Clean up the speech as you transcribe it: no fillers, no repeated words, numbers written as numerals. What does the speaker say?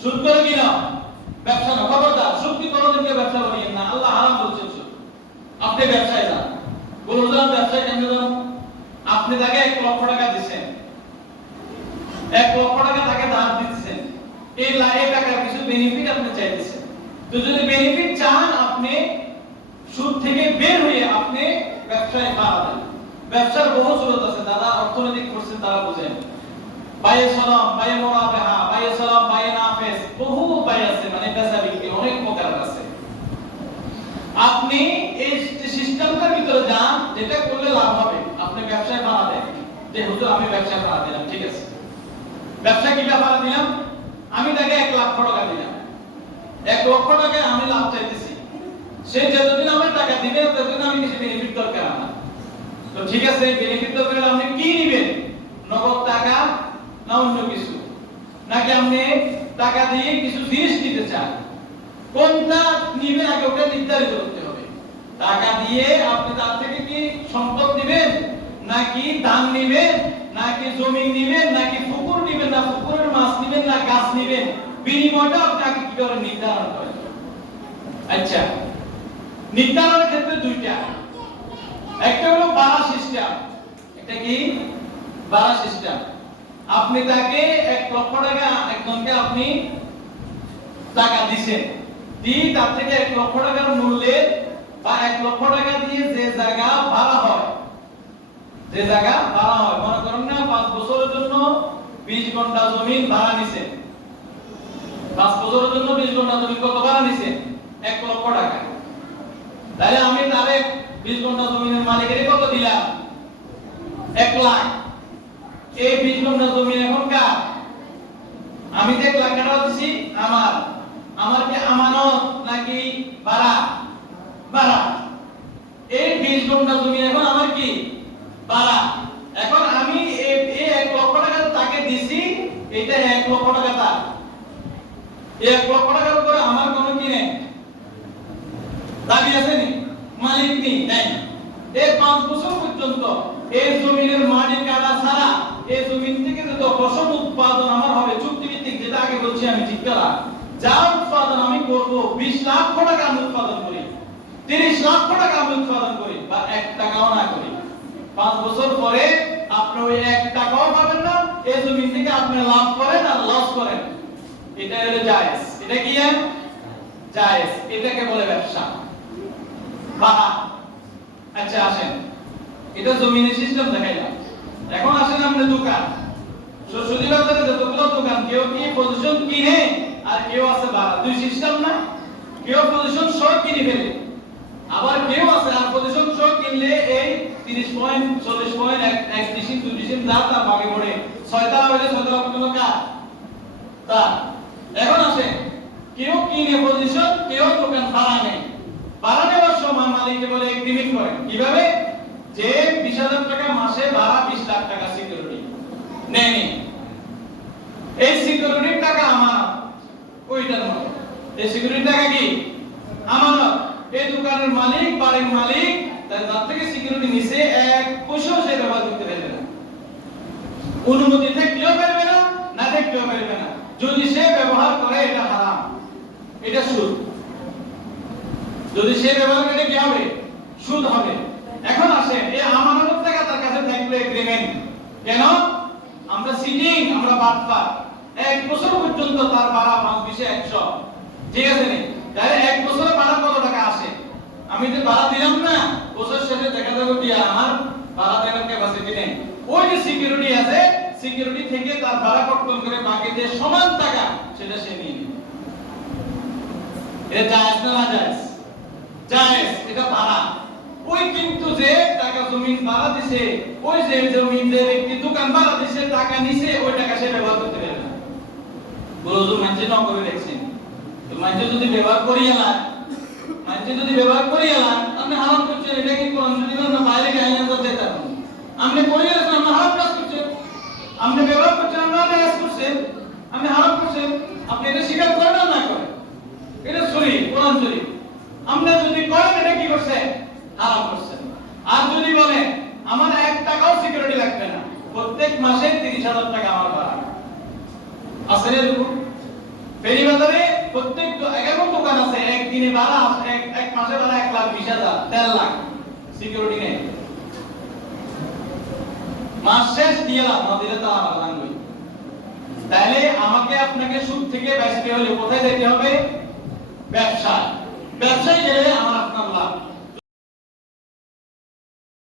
সুদ করে কি না ব্যবসা না, খবরদার সুদ কি কোনোদিনকে ব্যবসা করিয়েন না, আল্লাহ হারাম বলছেন সুদ। আপনি ব্যবসায় যান, বলুন ব্যবসায় কেন যান? আপনি তাকে 1 লক্ষ টাকা দিচ্ছেন, 1 লক্ষ টাকা তাকে ধার দিচ্ছেন, এই টাকার কিছু বেনিফিট আপনি চাইতেছেন। তো যদি বেনিফিট চান, আপনি সুদ থেকে বের হয়ে আপনি ব্যবসায় পা দেন। ব্যবসার বহু স্রোত আছে, দাদা অর্থনৈতিক করছেন তারা বুঝেন। বায়ে সালাম, বায়ে মুরাবাহা, বায়ে সালাম, বায়ে নাফেস, বহু বাই আছে, মানে বেচা বিক্রি অনেক প্রকার আছে। আপনি এই সিস্টেমটার ভিতরে যান, যেটা করলে লাভ হবে। আপনি ব্যবসায় পা দেন, যে হুজুর আমি ব্যবসায় পা দিলাম, ঠিক আছে, ব্যবসা কি পা দিলাম, আমি তাকে 1 লাখ টাকা দিলাম, 1 লক্ষ টাকায় আমি লাভ চাইতেছি। সে যতদিন আমার টাকা দিবে ততদিন আমি কিছু বেনিফিট দরকার আমার। তো ঠিক আছে, বেনিফিট দরকার হলে আপনি কি নেবেন? নগদ টাকা না অন্য কিছু, নাকি আপনি টাকা দিয়ে কিছু জিনিস নিতে চান? কোনটা নিবেন আগে ওটা নির্ধারিত করতে হবে। টাকা দিয়ে আপনি তার থেকে কি সম্পদ নেবেন, নাকি দান নেবেন, নাকি জমি নেবেন, নাকি পুকুর নেবেন, না পুকুরের মাছ নেবেন, না গাছ নেবেন? বিনিময়টা আপনাকে কি করে নির্ধারণ করেন? আচ্ছা, নির্ধারণের ক্ষেত্রে দুইটা, একটা হলো বাড়া সিস্টেম। এটা কি বাড়া সিস্টেম? আপনি তাকে 1 লক্ষ টাকা একজনকে আপনি টাকা দিবেন, তার থেকে 1 লক্ষ টাকার মূল্যে বা 1 লক্ষ টাকা দিয়ে যে জায়গা ভাড়া হয়, যে জায়গা ভাড়া হয়, মনে করেন না 5 বছরের জন্য 20 ঘন্টা জমি ভাড়া নিছেন, 5 বছরের জন্য 20 ঘন্টা জমি কত ভাড়া নিছেন? 1 লক্ষ টাকা। তাহলে আমি তারে 20 ঘন্টা জমির মালিকের কত দিলাম? 1 লাখ। এই 20 ঘন্টা জমি এখন কার? আমি যে 1 লাখ টাকা দিছি আমার, আমার কি আমানত নাকি ভাড়া? ভাড়া। এই 20 ঘন্টা জমি এখন আমার কি? ভাড়া। এখন আমি এই 1 লক্ষ টাকা তাকে দিছি, এটা 1 লক্ষ টাকা তার। এই 1 লক্ষ টাকার উপরে আমার কোনো কি নেই, দাবি আছে নি, মালিক নেই। এই 5 বছর পর্যন্ত এই জমির মাটি কাটা ছাড়া এই জমি থেকে যত ফসল উৎপাদন আমার হবে চুক্তিভিত্তিক, যেটা আগে বলছি আমি, ঠিক না? যা উৎপাদন আমি করব, 20 লাখ টাকা আমি উৎপাদন করি, 30 লাখ টাকা আমি উৎপাদন করি, বা 1 টাকাও না করি, 5 বছর পরে আপনি ওই 1 টাকাও পাবেন না। এই জমি থেকে আপনি লাভ করেন আর লস করেন, এটা হলো জায়েজ। এটা কি জায়েজ? এটাকে বলে ব্যবসা, ভাড়া। আচ্ছা আসেন, এটা জমিনের সিস্টেম দেখাইলাম। এখন আসেন আমরা দোকান, সরস্বতী বাজারে যতগুলো দোকান, কেউ কি পজিশন কিনে আর কেউ আছে ভাড়া, দুই সিস্টেম না? কেউ পজিশন সহ কিনে ফেলে, আবার কেউ আছে আর পজিশন সহ কিনলে এই 30 পয়েন্ট 40 পয়েন্ট 1 ডিসিম 2 ডিসিম যা তার ভাগে পড়ে, 6 তলা হইলে 6 তলা পর্যন্ত কার? তার। এখন আসেন, কেউ কিনে পজিশন, কেউ দোকান ভাড়া নেয়। ভাড়া নেওয়ার সময় মালিককে বলে এগ্রিমেন্ট করেন, কিভাবে? যে 20,000 টাকা মাসে ভাড়া, 20 লাখ টাকা সিকিউরিটি নেনি, এই সিকিউরিটির টাকা আমানত, ওইটার মতো এই সিকিউরিটির টাকা কি আমানত। এই দোকানের মালিক, বাড়ির মালিক, তার থেকে সিকিউরিটি নিছে, 1 পয়সাও সে ব্যবহার করতে পারবে না, অনুমতি থাকলেও পারবে না, না থাকলেও পারবে না। যদি সে ব্যবহার করে এটা হারাম, এটা সুদ। যদি সে ব্যবহার করে কি হবে? সুদ হবে। এখন আসেন, এই আমানতের টাকা তার কাছে থাকলে এগ্রিমেন্ট কেন? আমরা সিটিং, আমরা বাটপার। 1 বছর পর্যন্ত তার ভাড়া 5 20 100, ঠিক আছে নি? তাহলে 1 বছরে ভাড়া কত টাকা আসে? আমি যে ভাড়া দিলাম না, বছর শেষে দেখা যাবে কি আমার ভাড়া দেওয়ার ক্যাপাসিটি নেই। ওই যে সিকিউরিটি আছে, সিকিউরিটি থেকে তার ভাড়া কর্তন করে বাকি যে সমান টাকা সেটা সে নিয়ে নেবে। এটা জায়েজ না জায়েজ? জায়েজ, এটা ভাড়া। ওই কিন্তু যে টাকা জমি ভাড়া দিছে, ওই যে জমি যে ব্যক্তি দোকান ভাড়া দিছে, টাকা নিছে, ওই টাকা সে ব্যবহার করতে পারবে না। বলতো মানছে না করে দেখছেন, তো মানছে যদি ব্যবহার করিয়া না, মানছে যদি ব্যবহার করিয়া না, আপনি হারাম করছেন। এটা কি কোরআন শরীফে না বাইরে গিয়ে আইন করতে পারেন? আপনি করিয়া না, আপনি হারাম কাজ করছেন, আপনি ব্যবহার করছেন, আপনি কাজ করছেন, আপনি হারাম করছেন। আপনি এটা স্বীকার করেন না না করেন? এটা শরীফ, কোরআন শরীফ। আপনি যদি করেন এটা কি করছেন? হারাম করছেন। আর যদি বলেন আমার 1 টাকাও সিকিউরিটি লাগবে না, প্রত্যেক মাসে 30,000 টাকা আমার ভাড়া আছে, এরকম ফেরিবাজারে প্রত্যেক এমন দোকান আছে একদিনে ভাড়া এক মাসে ভাড়া 1,20,000 1.5 লাখ সিকিউরিটি নেই মাস শেষ দিয়ে লাভ না দিলে তারা আমার লাগবে তাহলে আমাকে আপনাকে সুদ থেকে বাঁচতে হলে কোথায় যেতে হবে ব্যবসায় গেলে আমার আপনার লাভ